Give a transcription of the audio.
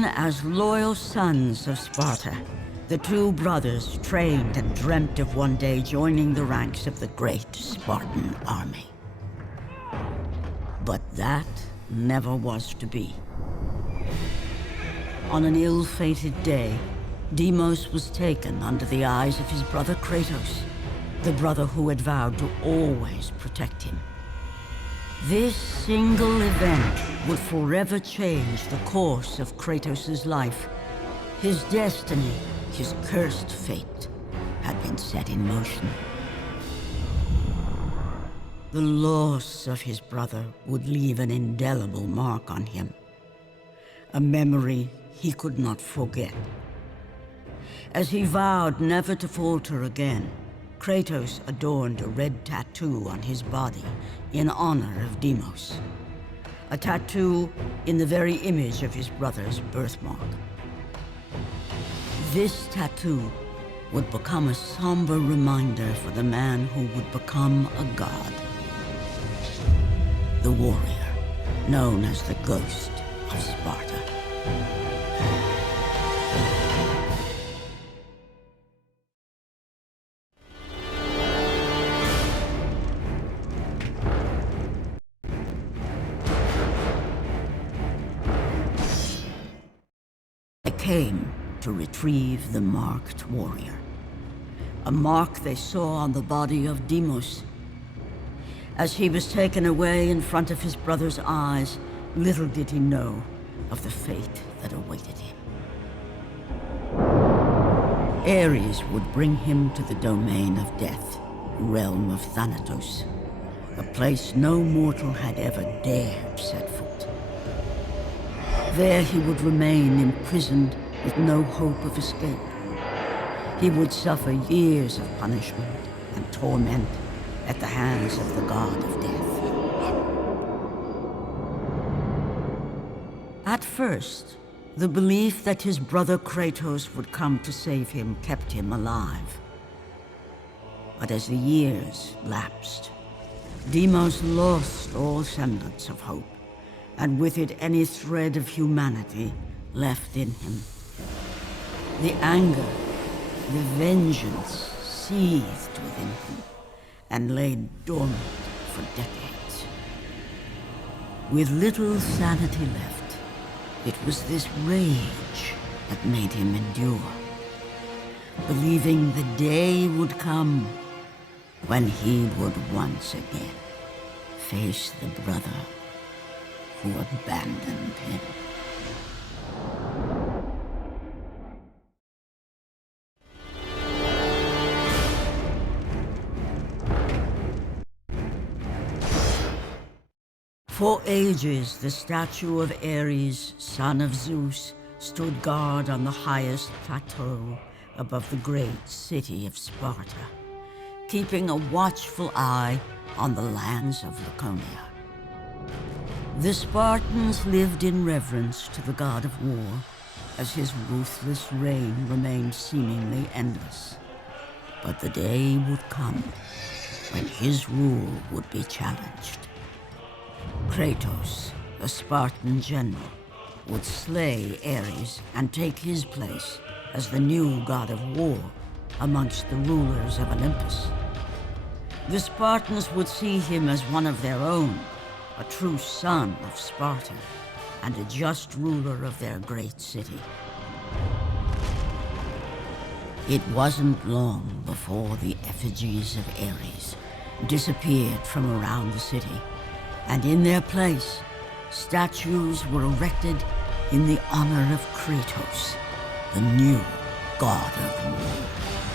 Born as loyal sons of Sparta, the two brothers trained and dreamt of one day joining the ranks of the great Spartan army. But that never was to be. On an ill-fated day, Deimos was taken under the eyes of his brother Kratos, the brother who had vowed to always protect him. This single event would forever change the course of Kratos' life. His destiny, his cursed fate, had been set in motion. The loss of his brother would leave an indelible mark on him, a memory he could not forget. As he vowed never to falter again, Kratos adorned a red tattoo on his body in honor of Deimos, a tattoo in the very image of his brother's birthmark. This tattoo would become a somber reminder for the man who would become a god. The warrior, known as the Ghost of Sparta. They came to retrieve the marked warrior. A mark they saw on the body of Deimos. As he was taken away in front of his brother's eyes, little did he know of the fate that awaited him. Ares would bring him to the domain of death, realm of Thanatos, a place no mortal had ever dared set foot. There he would remain imprisoned with no hope of escape. He would suffer years of punishment and torment at the hands of the god of death. At first, the belief that his brother Kratos would come to save him kept him alive. But as the years lapsed, Deimos lost all semblance of hope, and with it any thread of humanity left in him. The anger, the vengeance seethed within him and lay dormant for decades. With little sanity left, it was this rage that made him endure, believing the day would come when he would once again face the brother who abandoned him. For ages, the statue of Ares, son of Zeus, stood guard on the highest plateau above the great city of Sparta, keeping a watchful eye on the lands of Laconia. The Spartans lived in reverence to the god of war, as his ruthless reign remained seemingly endless. But the day would come when his rule would be challenged. Kratos, the Spartan general, would slay Ares and take his place as the new god of war amongst the rulers of Olympus. The Spartans would see him as one of their own, a true son of Sparta, and a just ruler of their great city. It wasn't long before the effigies of Ares disappeared from around the city, and in their place, statues were erected in the honor of Kratos, the new god of war.